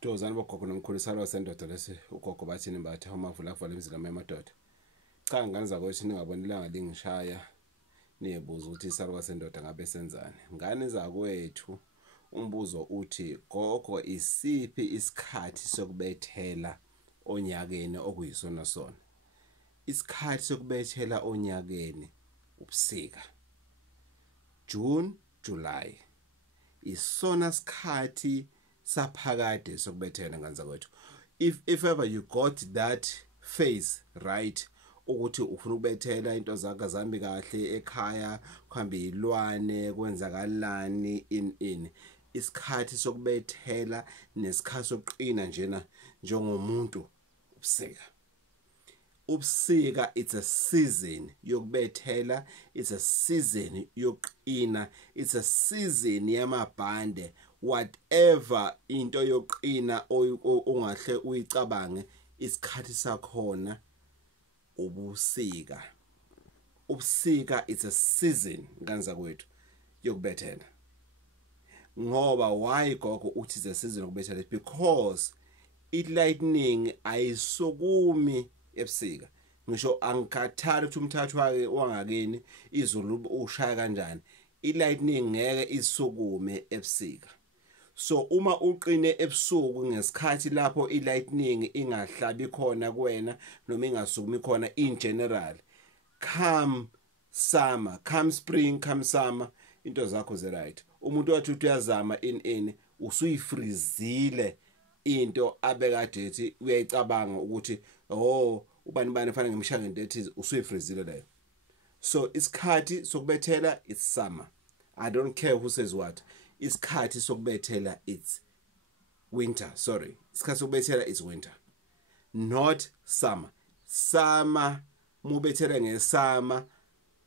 Tozani bogogo nomkhulu isalo sendoda lesi ugogo bathini mbatha umavula kuvala imizila emadoda. Cha ngane zakwethu ningabonelanga lingishaya niyebuza ukuthi isalo sendoda ngabe senzani. Ngane zakwethu umbuzo uthi gogo isiphi isikhathi sokubethela onyakeni okuyisona sona. Isikhathi sokubethela onyakeni ubusika. June, July. Isona sikhathi saphakade sokubethela ngane zakwethu. If ever you got that phase right ukuthi ufuna ukubethela into zakho zambi kahle ekhaya kuhambe ilwane kwenzakalani in isikhathi sokubethela nesikhathi sokuqina njena njengomuntu ubusika. Ubusika it's a season yokubethela, it's a season yokuqina, it's a season yamabhande. Whatever into yokuqina ongahle uyicabange isikhathi sakhona ubusika. Ubusika it's a season ngane zakwethu yokubethela. Ngoba why gogo uthi it's a season yokubethela? Because lightning ayisukumi ebusika. Ngisho angikhathali ukuthi umthathu wake wangakini izulu ushaya kanjani. Lightning ngeke isukume ebusika. So uma uqine ebusuku ngesikhathi lapho lightning ingahlabi khona kuwena noma ingasukumi khona in general, come summer, come spring, come summer into zakho ze right. Umuntu wathi uyazama in usuyifrizile into abekade ethi uyayicabanga ukuthi ubani bani fanele ngimshaya ngento ethi usuyifrizile leyo. So isikhathi sokubethela it's summer. I don't care who says what. Isikhathi sokubethela it's winter. Sorry. Isikhathi sokubethela it's winter. Not summer. Summer mubethela ngesama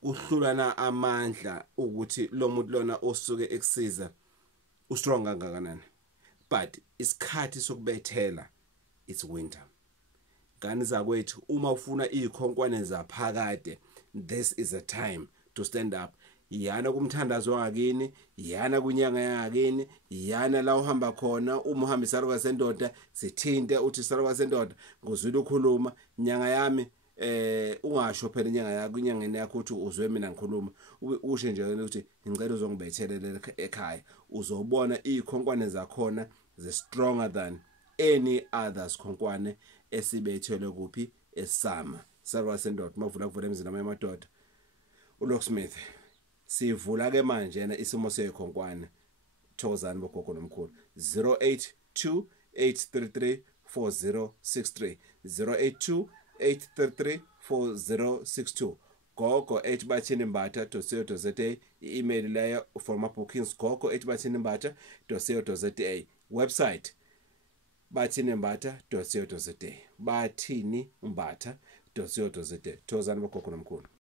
uhlulana amandla ukuthi lo muntu lona osukeekusiza ustrong kangakanani. But isikhathi sokubethela it's winter. Ngane zakwethu uma ufuna izikhonkwane zaphakade, this is a time to stand up. Yana kumthandazo wangakini, yana kunyanga yangakini, yana la uhamba khona uma uhamba isalo sendoda sithinte uthi isalo sendoda ngozwile ukhuluma nyanga yami ungasho phela inyanga yakho inyangeni yakho uthi uzwe mina ngikhuluma ushe nje ukuthi ngicela uzongibethelela ekhaya uzobona izikhonkwane zakhona ze stronger than any others khonkwane esibethelwe kuphi esama isalo sendoda mavula kuvula emzini emadoda uLocksmith. Sivula ke manje yena isimo sekhonkwane Thokozani bogogo nomkhulu 0828334063 0828334062 gogo@bathinimbatha.co.za email leyo for my bookings gogo@bathinimbatha.co.za website bathinimbatha.co.za bathinimbatha.co.za Thokozani bogogo nomkhulu.